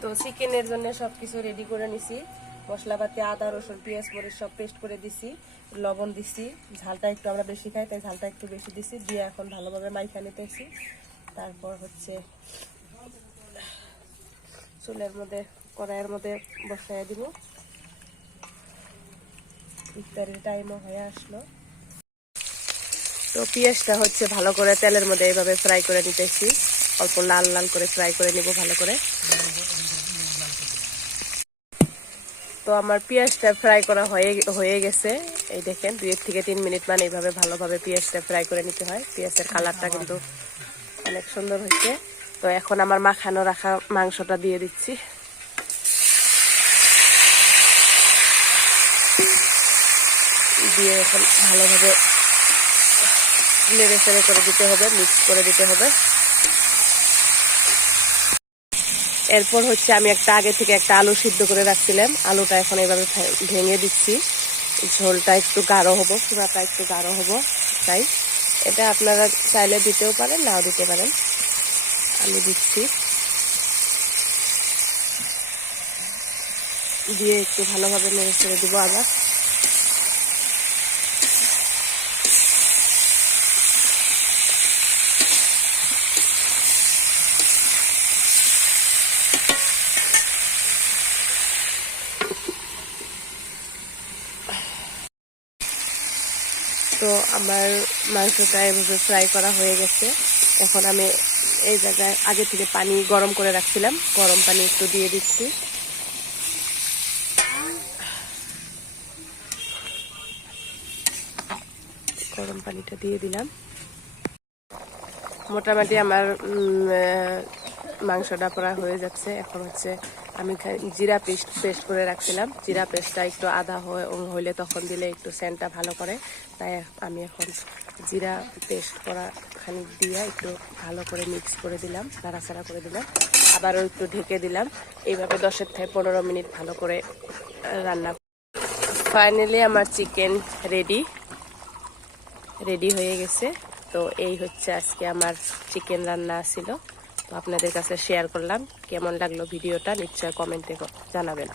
তো চিকেনের জন্য সবকিছু রেডি করে নিছি, মশলাপাতি আদা রসুন পেঁয়াজ মরিচ সব পেস্ট করে দিছি, লবণ দিছি, ঝালটা একটু আমরা বেশি খাই তাই ঝালটা একটু বেশি দিছি, দিয়ে এখন ভালোভাবে মাইখা নিতেছি। তারপর হচ্ছে চুলের মধ্যে কড়াইয়ের মধ্যে বসাইয়া দিব। ইফতারের টাইমও হয়ে আসলো। তো পেঁয়াজটা হচ্ছে ভালো করে তেলের মধ্যে এইভাবে ফ্রাই করে নিতেছি, অল্প লাল লাল করে ফ্রাই করে নিব ভালো করে। তো আমার পেঁয়াজটা ফ্রাই করা হয়ে গেছে, এই দেখেন 2 থেকে 3 মিনিট মানে এইভাবে ভালোভাবে পেঁয়াজটা ফ্রাই করে নিতে হয়। পেঁয়াজের কালারটা কিন্তু অনেক সুন্দর হয়েছে। তো এখন আমার মাখানো রাখা মাংসটা দিয়ে দিচ্ছি, দিয়ে এখন ভালোভাবে নেড়ে চেড়ে করে দিতে হবে, মিক্স করে দিতে হবে। এরপর হচ্ছে আমি আগে থেকে একটা আলু সিদ্ধ করে রাখছিলাম, আলুটা এখন এইভাবে ভেঙে দিচ্ছি। ঝোলটা একটু গাঢ় হবো, পুরাটা একটু গাঢ় হবো তাই। এটা আপনারা চাইলে দিতেও পারেন, নাও দিতে পারেন। আলু দিচ্ছি, দিয়ে একটু ভালোভাবে নেড়ে ছেড়ে দিব আবার। তো আমার মাংসটা এভাবে ফ্রাই করা হয়ে গেছে। এখন আমি এই জায়গায় আগে থেকে পানি গরম করে রাখছিলাম, গরম পানি একটু দিয়ে দিচ্ছি। গরম পানিটা দিয়ে দিলাম। মোটামুটি আমার মাংসটা প্রায় হয়ে যাচ্ছে। এখন হচ্ছে আমি জিরা পেস্ট করে রাখছিলাম, জিরা পেস্টটা একটু আদা হইলে তখন দিলে একটু সেন্টটা ভালো করে, তাই আমি এখন জিরা পেস্ট করা খানিক দিয়ে একটু ভালো করে মিক্স করে দিলাম, নাড়াচাড়া করে দিলাম, আবারও একটু ঢেকে দিলাম। এইভাবে 10 থেকে 15 মিনিট ভালো করে রান্না। ফাইনালি আমার চিকেন রেডি হয়ে গেছে। তো এই হচ্ছে আজকে আমার চিকেন রান্না ছিল। তো আপনাদের কাছে শেয়ার করলাম। কেমন লাগলো ভিডিওটা নিশ্চয় কমেন্টে জানাবেন।